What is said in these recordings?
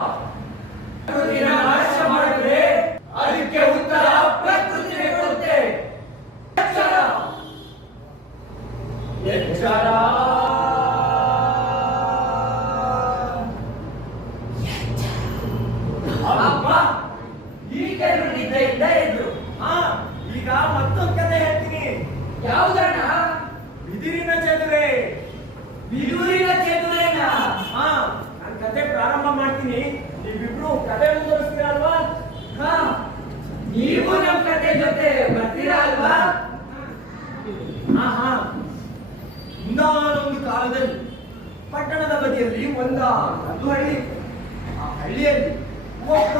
ಪ್ರಕೃತಿನ ನಾಶ ಮಾಡಿದ್ರೆ ಅದಕ್ಕೆ ಉತ್ತರ ಪ್ರಕೃತಿನೇ ಕೊಡುತ್ತೆ. ಎಚ್ಚರ ಎಚ್ಚರ. ಅಪ್ಪ ಈಗ ನಿದ್ದೆಯಿಂದ ಎದ್ರು. ಈಗ ಮತ್ತೊಂದು ಕಥೆ ಹೇಳ್ತೀನಿ. ಯಾವುದಣ್ಣ? ಬಿದಿರಿನ ಚದುರೆ. ಬಿದುರಿನ ಚದುರೆನ? ನಾನು ಕಥೆ ಪ್ರಾರಂಭ ಮಾಡ್ತೀನಿ, ನೀವಿಬ್ರು ಕಥೆ ಮುಂದುವರಿಸ್ತೀರಲ್ವಾ? ನೀವು ನಮ್ಮ ಕಥೆ ಜೊತೆ ಬರ್ತೀರಾ ಅಲ್ವಾ? ಒಂದಾನೊಂದು ಕಾಲದಲ್ಲಿ ಪಟ್ಟಣದ ಬದಿಯಲ್ಲಿ ಒಂದು ಹಳ್ಳಿ. ಆ ಹಳ್ಳಿಯಲ್ಲಿ ಒಬ್ಬ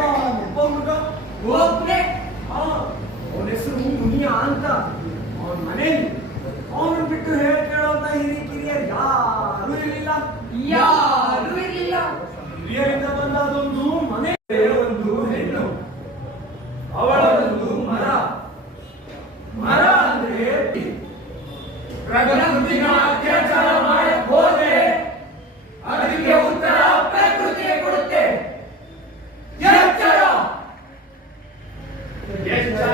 ಹುಡುಗ ಒಬ್ಬನೇ. ಅವನ ಹೆಸರು ಮುನಿಯ ಅಂತ. ಅವನ ಮನೆಯಲ್ಲಿ ಅವನು ಬಿಟ್ಟು ಕೇಳುವಂತ ಹಿರಿಯರು ಯಾರೂ ಇರಲಿಲ್ಲ. ಹಿರಿಯರಿಂದ ಬಂದ ಅದೊಂದು ಮನೆ, ಒಂದು ಹೆಣ್ಣು, ಅವಳೊಂದು ಮರ. ಮರ ಅಂದ್ರೆ ಪ್ರಕೃತಿನ ಅತ್ಯಾಚಾರ ಮಾಡಕ್ ಹೋದ್ರೆ ಅದಕ್ಕೆ ಉತ್ತರ ಪ್ರಕೃತಿಗೆ ಕೊಡುತ್ತೆ. ಎಚ್ಚರ ಎಚ್ಚರ.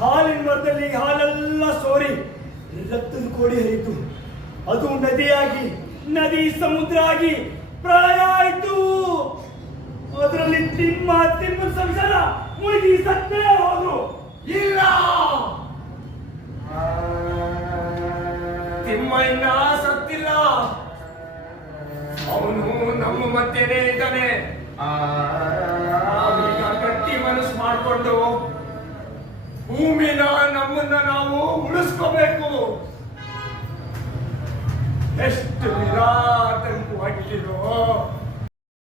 ಹಾಲಿನ ಮರದಲ್ಲಿ ಹಾಲೆಲ್ಲ ಸೋರಿ ರಕ್ತದ ಕೋಡಿ ಹರಿತು. ಅದು ನದಿಯಾಗಿ, ನದಿ ಸಮುದ್ರ ಆಗಿ ಪ್ರಳಯ ಆಯ್ತು. ಅದರಲ್ಲಿ ತಿಮ್ಮ ಸಂಸಾರ ಮುಳುಗಿ ಸತ್ತೇ ಹೋದ್ರು. ಇಲ್ಲ, ತಿಮ್ಮ ಇನ್ನ ಸತ್ತಿಲ್ಲ. ಅವನು ನಮ್ಮ ಮಧ್ಯೆನೇ ಇದ್ದಾನೆ. ನಾವೀಗ ಗಟ್ಟಿ ಮನಸ್ಸು ಮಾಡಿಕೊಂಡು ಭೂಮಿನ ನಮ್ಮನ್ನ ನಾವು ಉಳಿಸ್ಕೋಬೇಕು. ಎಷ್ಟು ನಿರಾತಂಕವಾಗಿರೋ